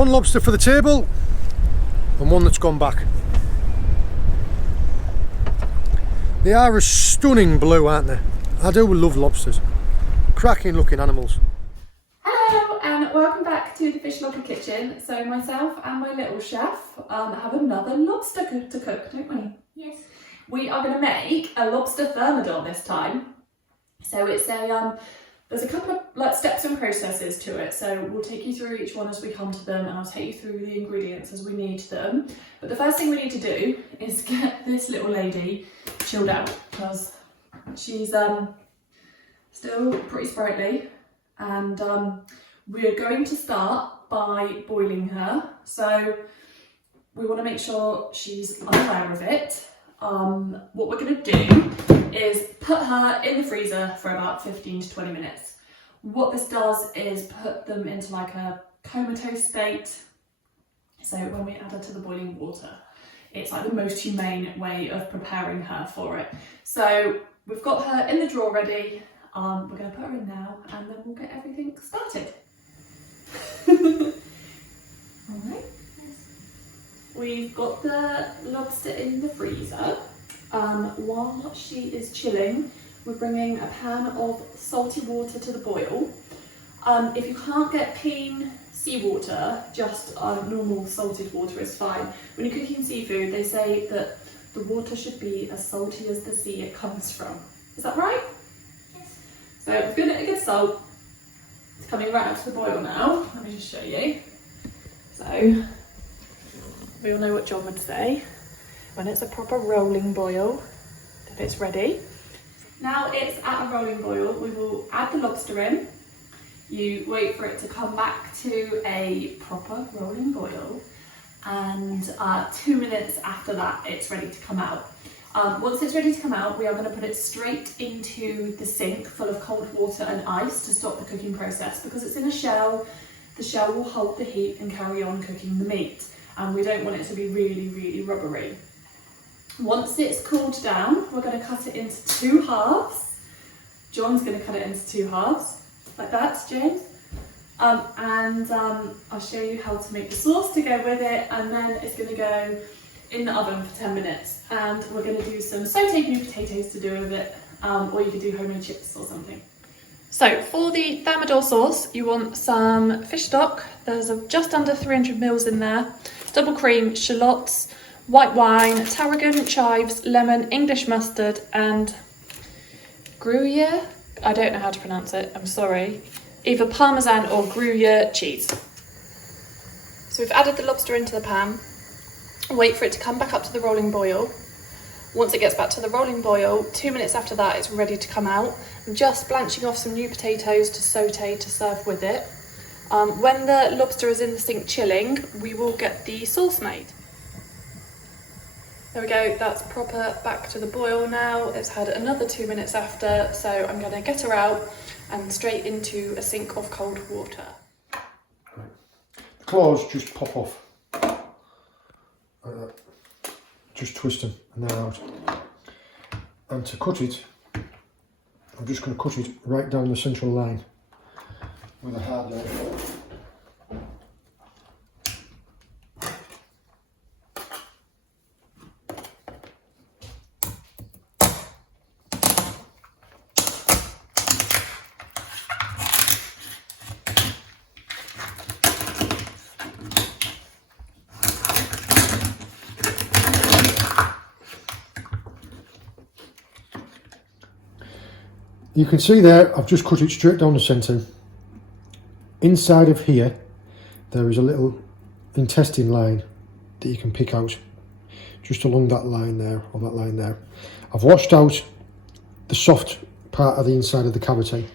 One lobster for the table and one that's gone back. They are a stunning blue, aren't they? I do love lobsters. Cracking looking animals. Hello and welcome back to the FishLocker kitchen. So myself and my little chef have another lobster to cook, don't we? Yes. We are going to make a lobster thermidor this time. So it's a there's a couple of steps and processes to it. So we'll take you through each one as we come to them, and I'll take you through the ingredients as we need them. But the first thing we need to do is get this little lady chilled out because she's still pretty sprightly, and we're going to start by boiling her. So we want to make sure she's unaware of it. What we're going to do is put her in the freezer for about 15 to 20 minutes. What this does is put them into like a comatose state. So when we add her to the boiling water, it's like the most humane way of preparing her for it. So we've got her in the drawer ready. We're going to put her in now and then we'll get everything started. Alright. We've got the lobster in the freezer. While she is chilling, we're bringing a pan of salty water to the boil. If you can't get clean seawater, just normal salted water is fine. When you're cooking seafood, they say that the water should be as salty as the sea it comes from. Is that right? Yes. So we've given it a good salt. It's coming right up to the boil now. Let me just show you. So we all know what John would say. When it's a proper rolling boil, that it's ready. Now it's at a rolling boil, we will add the lobster in. You wait for it to come back to a proper rolling boil, and 2 minutes after that it's ready to come out. Once it's ready to come out, we are going to put it straight into the sink full of cold water and ice to stop the cooking process. Because it's in a shell, the shell will hold the heat and carry on cooking the meat, and we don't want it to be really rubbery. Once it's cooled down, we're going to cut it into 2 halves. John's going to cut it into 2 halves, like that, James. I'll show you how to make the sauce to go with it, and then it's going to go in the oven for 10 minutes. And we're going to do some sauteed new potatoes to do with it, or you could do homemade chips or something. So for the thermidor sauce, you want some fish stock. There's just under 300 ml in there. Double cream, shallots, white wine, tarragon, chives, lemon, English mustard, and Gruyere. I don't know how to pronounce it, I'm sorry. Either Parmesan or Gruyere cheese. So we've added the lobster into the pan. Wait for it to come back up to the rolling boil. Once it gets back to the rolling boil, 2 minutes after that, it's ready to come out. I'm just blanching off some new potatoes to saute to serve with it. When the lobster is in the sink chilling, we will get the sauce made. There we go, that's proper back to the boil now. It's had another 2 minutes after, so I'm going to get her out and straight into a sink of cold water. Right. The claws just pop off. Like that. Just twist them and they're out. And to cut it, I'm just going to cut it right down the central line with a hard knife. You can see there, I've just cut it straight down the centre. Inside of here, there is a little intestine line that you can pick out, just along that line there, or that line there. I've washed out the soft part of the inside of the cavity,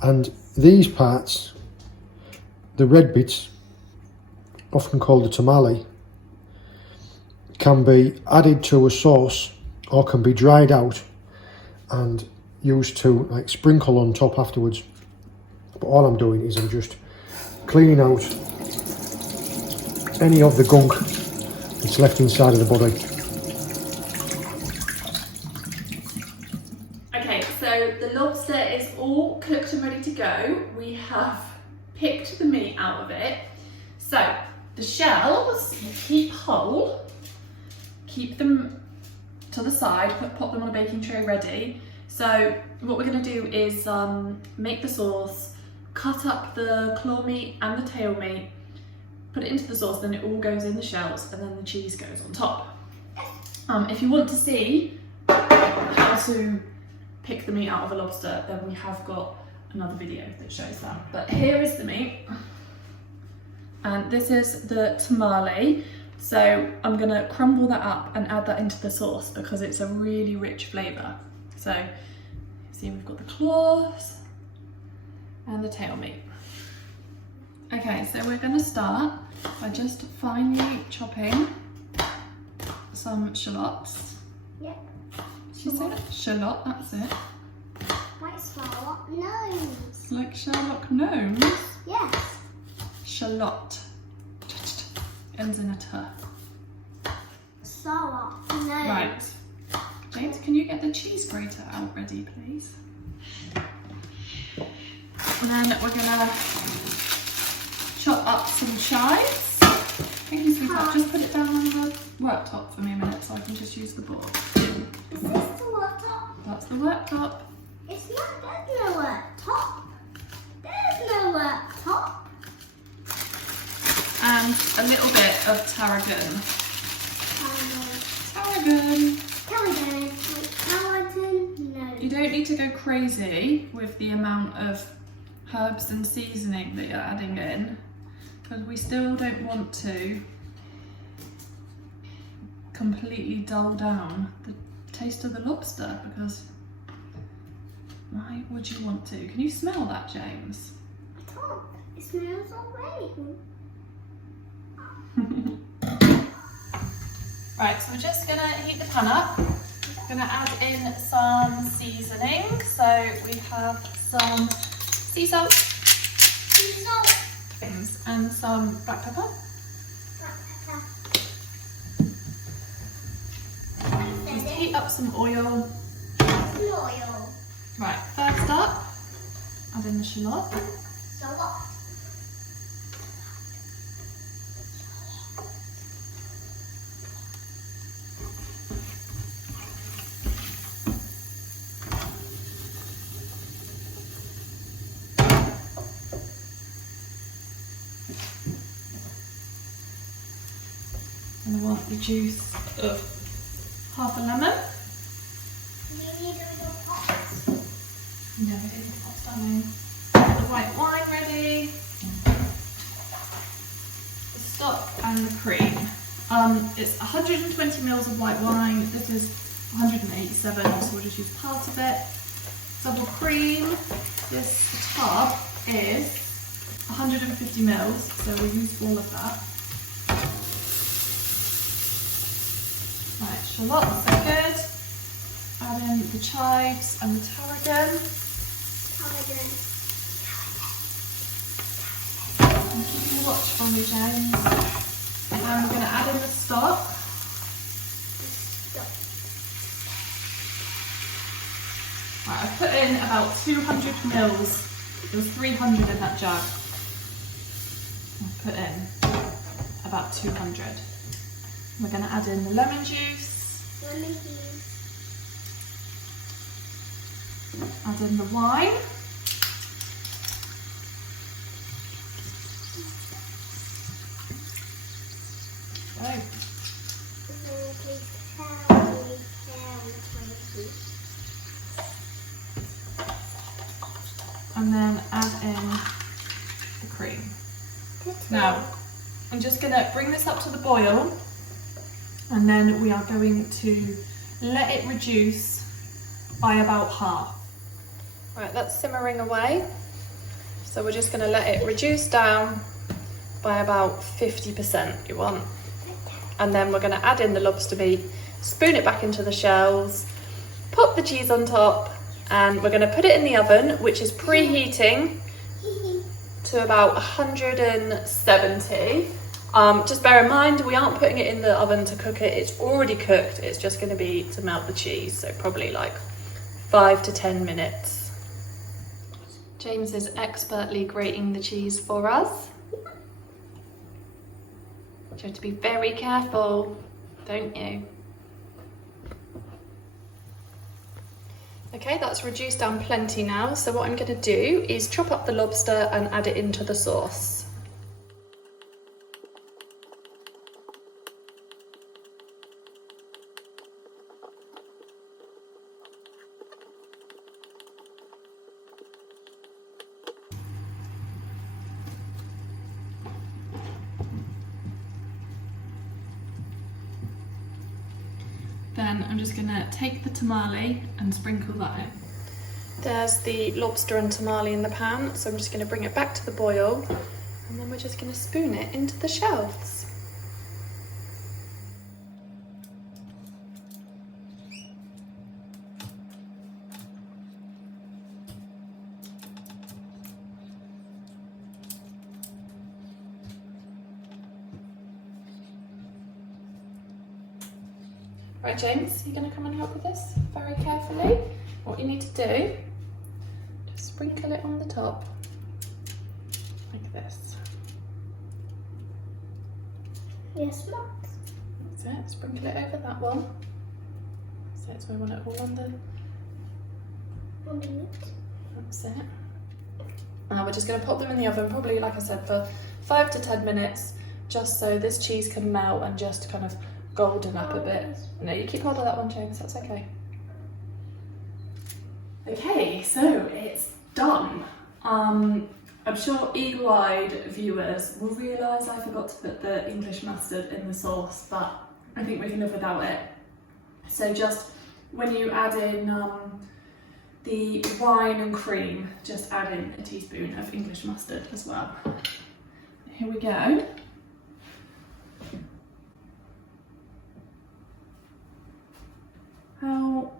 and these parts, the red bits, often called the tamale, can be added to a sauce or can be dried out and used to like sprinkle on top afterwards. But all I'm doing is I'm just cleaning out any of the gunk that's left inside of the body. Okay, so the lobster is all cooked and ready to go. We have picked the meat out of it. So The shells you keep whole, keep them to the side, pop them on a baking tray ready. So what we're going to do is make the sauce, cut up the claw meat and the tail meat, put it into the sauce, then it all goes in the shells and then the cheese goes on top. If you want to see how to pick the meat out of a lobster, then we have got another video that shows that. But here is the meat, and this is the tamale. So I'm gonna crumble that up and add that into the sauce because it's a really rich flavour. So see, we've got the claws and the tail meat. Okay, so we're gonna start by just finely chopping some shallots. Yep. She said shallot, that's it. Like Sherlock Gnomes. Like Sherlock Gnomes? Yes. Shallot. Ends in a t. Sherlock Gnomes. Right. James, can you get the cheese grater out ready, please? And then we're gonna chop up some chives. Thank you, sweetheart. Just put it down on the worktop for me a minute so I can just use the board. Is this the worktop? That's the worktop. It's not, there's no worktop. There's no worktop. And a little bit of tarragon. Tarragon. Tarragon. Tarragon. No. You don't need to go crazy with the amount of herbs and seasoning that you're adding in, because we still don't want to completely dull down the taste of the lobster, because why would you want to? Can you smell that, James? I can't. It smells already. Right, so we're just gonna heat the pan up. Gonna add in some seasoning. So we have some sea salt, and some black pepper. Just heat up some oil. Oil. Right, first up, add in the shallot. Shallot. And I want the juice of half a lemon. You need a little pot. Yeah, I do. That's darling. The white wine ready. The stock and the cream. It's 120 mils of white wine. This is 187, so we'll just use part of it. Double cream. This tub is 150 mils, so we'll use all of that. Right, shallots are good. Add in the chives and the tarragon. Tarragon. Keep your watch for me, James. And we're going to add in the stock. Right, I've put in about 200 mils. There was 300 in that jug. I've put in about 200. We're going to add in the lemon juice. Lemon juice. Add in the wine. Go. And then add in the cream. Now, I'm just going to bring this up to the boil, and then we are going to let it reduce by about half. Right, that's simmering away. So we're just going to let it reduce down by about 50% you want. And then we're going to add in the lobster meat, spoon it back into the shells, pop the cheese on top, and we're going to put it in the oven, which is preheating to about 170. Just bear in mind, we aren't putting it in the oven to cook it. It's already cooked. It's just going to be to melt the cheese. So probably like 5 to 10 minutes. James is expertly grating the cheese for us. You have to be very careful, don't you? Okay, that's reduced down plenty now. So what I'm going to do is chop up the lobster and add it into the sauce. Then I'm just going to take the tamale and sprinkle that in. There's the lobster and tamale in the pan, so I'm just going to bring it back to the boil, and then we're just going to spoon it into the shells. Right, James, you're going to come and help with this very carefully. What you need to do, just sprinkle it on the top, like this. Yes, Max. That's it, sprinkle it over that one. So it's we want it all on the... That's it. Now we're just going to pop them in the oven, probably, like I said, for 5 to 10 minutes, just so this cheese can melt and just kind of golden up a bit. No, you keep hold of that one, James, that's okay. Okay, so it's done. I'm sure eagle-eyed viewers will realise I forgot to put the English mustard in the sauce, but I think we can live without it. So just when you add in the wine and cream, just add in a teaspoon of English mustard as well. Here we go. How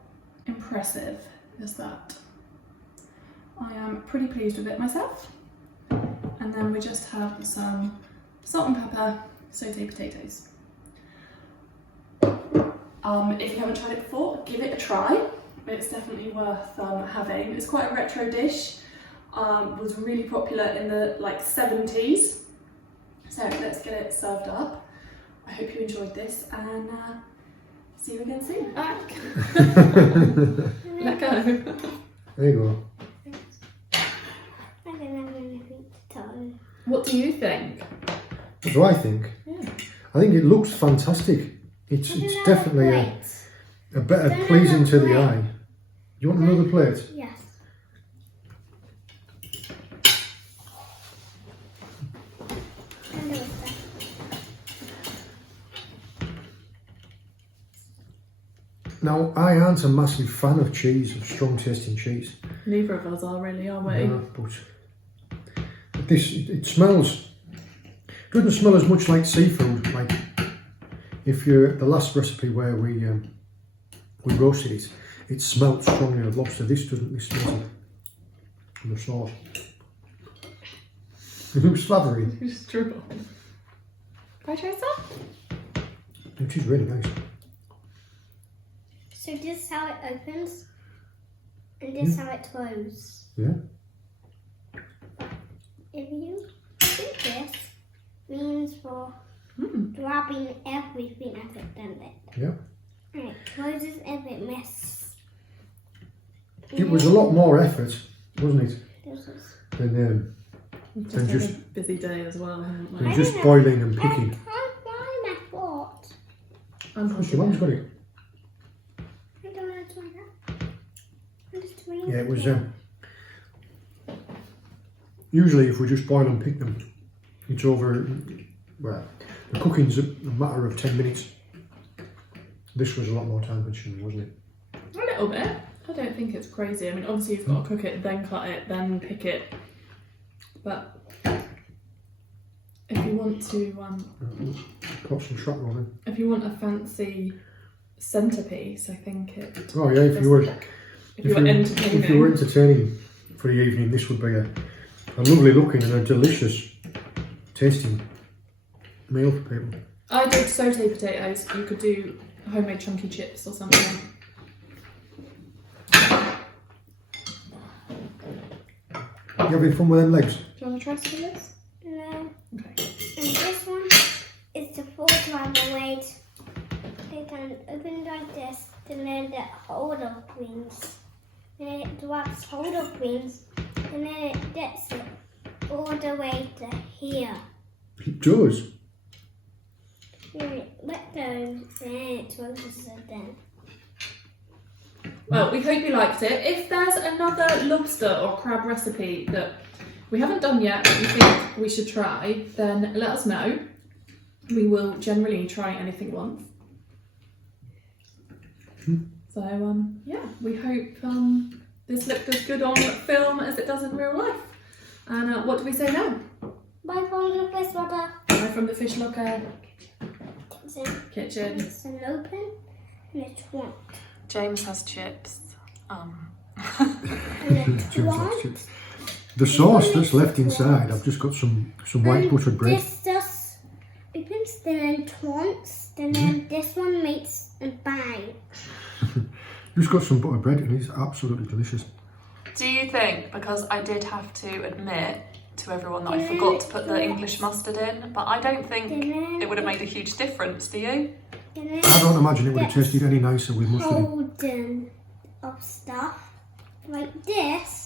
impressive is that? I am pretty pleased with it myself. And then we just have some salt and pepper, sauteed potatoes. If you haven't tried it before, give it a try. It's definitely worth having. It's quite a retro dish. Was really popular in the 70s. So let's get it served up. I hope you enjoyed this, and see you again soon. Back. Let go. There you go. I don't have anything to tell you. What do you think? What do I think? Yeah. I think it looks fantastic. It's definitely a better pleasing to the eye. You want another plate? Yes. Now, I aren't a massive fan of cheese, of strong tasting cheese. Neither of us are really, are we? No, but this, it smells, doesn't smell as much like seafood. Like if you're the last recipe where we roasted it, it smelled strongly of lobster. This doesn't. This smells of the sauce. It looks slathery. It's true. Can I try some? It is really nice. So this is how it opens, and this is how it closes. Yeah. If you do this, means for grabbing everything as it does it. Yeah. And it closes if it misses. It was a lot more effort, wasn't it? This is. Than Just had a busy day as well, haven't we? than just boiling and picking. Can't find my fork. Your mum's got it. I don't know how to do that. I'm just doing Yeah, it was. Usually, if we just boil and pick them, it's over. Well, the cooking's a matter of 10 minutes. This was a lot more time consuming, wasn't it? A little bit. I don't think it's crazy. I mean, obviously you've got to cook it, then cut it, then pick it. But if you want to, Put some shrapnel in. if you want a fancy centerpiece, I think it. Oh yeah, if you were entertaining. If you were entertaining for the evening, this would be a lovely looking and a delicious tasting meal for people. I did saute potatoes. You could do homemade chunky chips or something. You having fun with them legs? Do you want to try some of this? No. Okay. And this one is the grab the weight. They can open like this, and then the holder wings. And it grabs holder wings, and then it gets it all the way to here. It does. When it let go, then it closes it then. Well, we hope you liked it. If there's another lobster or crab recipe that we haven't done yet that you think we should try, then let us know. We will generally try anything once. So, yeah, we hope this looked as good on film as it does in real life. And what do we say now? Bye from the FishLocker Bye from the FishLocker kitchen. It's an open and it's one. James has chips. And it's one. The sauce that's left inside, I've just got some white buttered bread. This just opens, then once, then this one makes a bang. Just got some buttered bread and it's absolutely delicious. Do you think, because I did have to admit to everyone that I forgot to put the English mustard in, but I don't think it would have made a huge difference, do you? I don't imagine it would have tasted any nicer with mustard in. Holding of stuff like this.